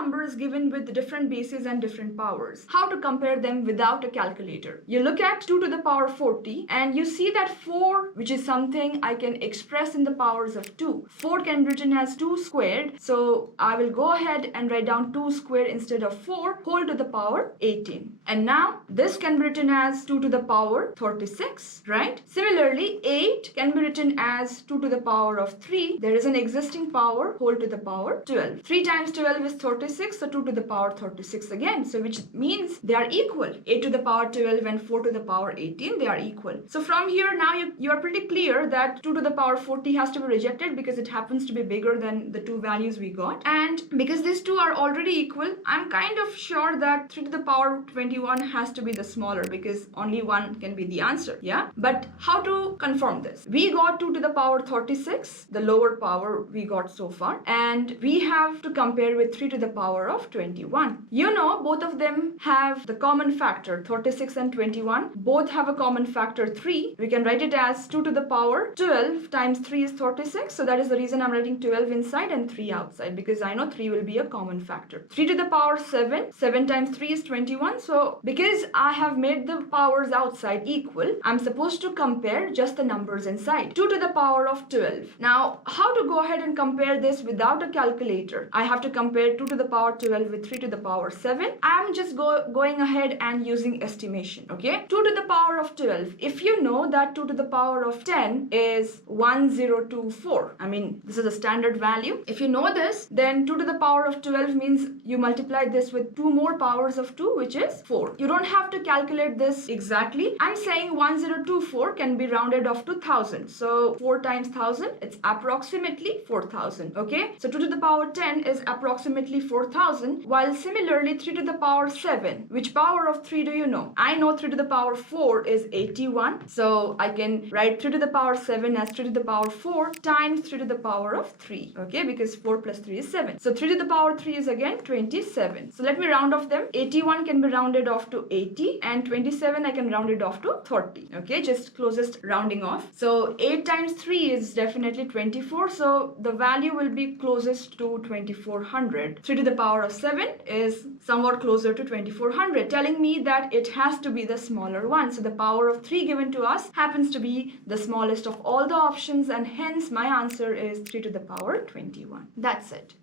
numbers given with different bases and different powers. How to compare them without a calculator? You look at 2 to the power 40 and you see that 4, which is something I can express in the powers of 2. 4 can be written as 2 squared. So I will go ahead and write down 2 squared instead of 4 whole to the power 18. And now this can be written as 2 to the power 36, right? Similarly, 8 can be written as 2 to the power of 3. There is an existing power whole to the power 12. 3 times 12 is 36, so 2 to the power 36 again. So which means they are equal. 8 to the power 12 and 4 to the power 18, they are equal. So from here now you are pretty clear that 2 to the power 40 has to be rejected because it happens to be bigger than the two values we got. And because these two are already equal, I'm kind of sure that 3 to the power 21 has to be the smaller because only one can be the answer. Yeah. But how to confirm this? We got 2 to the power 36, the lower power we got so far, and we have to compare with 3 to the power of 21. You know, both of them have the common factor 36 and 21. Both have a common factor 3. We can write it as 2 to the power 12 times 3 is 36. So that is the reason I'm writing 12 inside and 3 outside, because I know 3 will be a common factor. 3 to the power 7. 7 times 3 is 21. So because I have made the powers outside equal, I'm supposed to compare just the numbers inside. 2 to the power of 12. Now, how to go ahead and compare this without a calculator? I have to compare 2 to the power 12 with 3 to the power 7. I'm just going ahead and using estimation, okay? 2 to the power of 12. If you know that 2 to the power of 10 is 1024. I mean, this is a standard value. If you know this, then 2 to the power of 12 means you multiply this with 2 more powers of 2, which is 4. You don't have to calculate this exactly. I'm saying 1024 can be rounded off to 1000. So 4 times 1000, it's approximately 4000, okay? So 2 to the power 10 is approximately 4000, while similarly 3 to the power 7. Which power of 3 do you know? I know 3 to the power 4 is 81. So I can write 3 to the power 7 as 3 to the power 4 times 3 to the power of 3, okay? Because 4 plus 3 is 7. So 3 to the power 3 is again 27. So let me round off them. 81 can be rounded off to 80 and 27 I can round it off to 30, okay? Just closest rounding off. So 8 times 3 is definitely 24. So the value will be closest to 2400. 3 to the power of 7 is somewhat closer to 2400, telling me that it has to be the smaller one. So the power of 3 given to us happens to be the smallest of all the options, and hence my answer is 3 to the power 21. That's it.